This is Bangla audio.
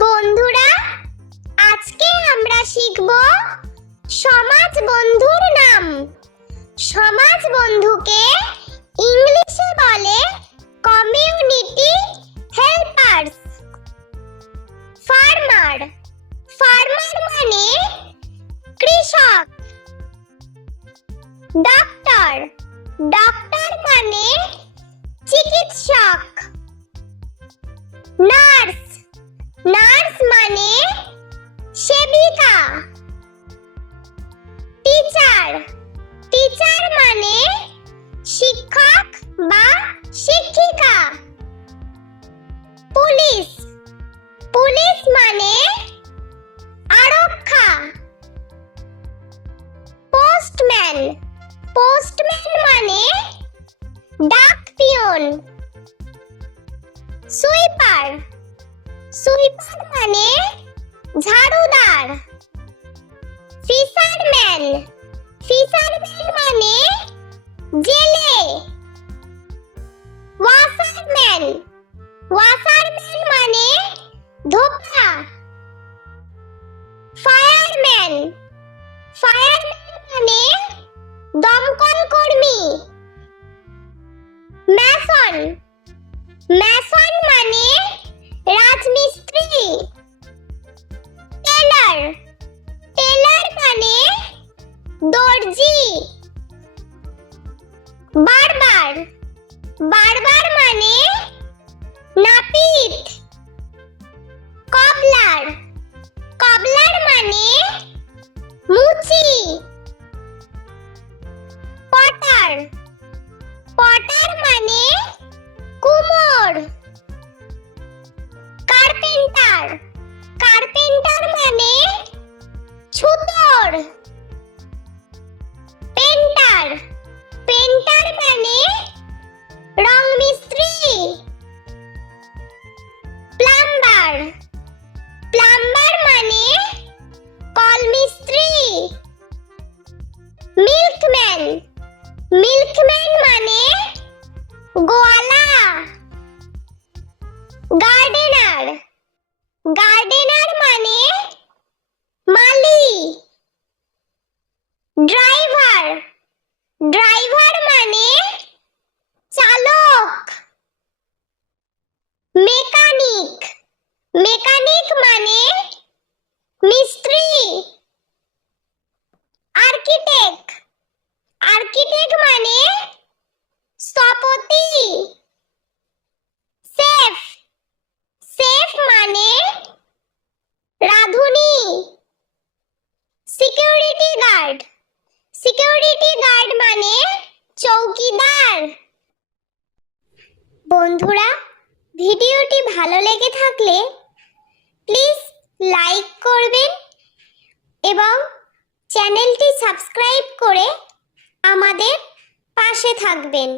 বন্ধুরা, আজকে আমরা শিখব সমাজ বন্ধুর নাম। সমাজ বন্ধুকে ইংলিশে বলে কমিউনিটি হেল্পার্স। ফার্মার, ফার্মার মানে কৃষক। ডক্টর, ডক্টর মানে চিকিৎসক। নার্স, নার্স মানে সেবিকা। টিচার, টিচার মানে শিক্ষক বা শিক্ষিকা। পুলিশ, পুলিশ মানে আরক্ষা। পোস্টম্যান, পোস্টম্যান মানে ডাক পিয়ন। সুইপার, সুইপার মানে ঝাড়ুদার। ফিশারম্যান, ফিশারম্যান মানে জেলে। ওয়াশারম্যান, ওয়াশারম্যান মানে ধোপা। ফায়ারম্যান, ফায়ারম্যান মানে দমকল কর্মী। ম্যাসন, ম্যাসন মানে রাজমিস্ত্রি। টেলার, টেলার মানে দর্জি। বারবার, বারবার মানে নাপিত। কবলার, কবলার মানে মুচি। পটার, পটার মানে কুমোর। কার্পেন্টার, কার্পেন্টার মানে ছুতোর। পেন্টার, পেন্টার মানে রং মিস্ত্রি। প্লাম্বার, প্লাম্বার মানে কল মিস্ত্রি। মিল্কম্যান, মিল্কম্যান মানে গোয়ালা। গার্ডেনার, গার্ডেনার মানে মালি। ড্রাইভার, ড্রাইভার মানে চালক। মেকানিক, মেকানিক মানে মিস্ত্রি। আর্কিটেক্ট, আর্কিটেক্ট মানে স্থপতি। সেফ, সেফ মানে রাঁধুনি। সিকিউরিটি গার্ড, সিকিউরিটি গার্ড মানে চৌকিদার। বন্ধুরা, ভিডিওটি ভালো লেগে থাকলে প্লিজ লাইক করবেন এবং চ্যানেলটি সাবস্ক্রাইব করে আমাদের পাশে থাকবেন।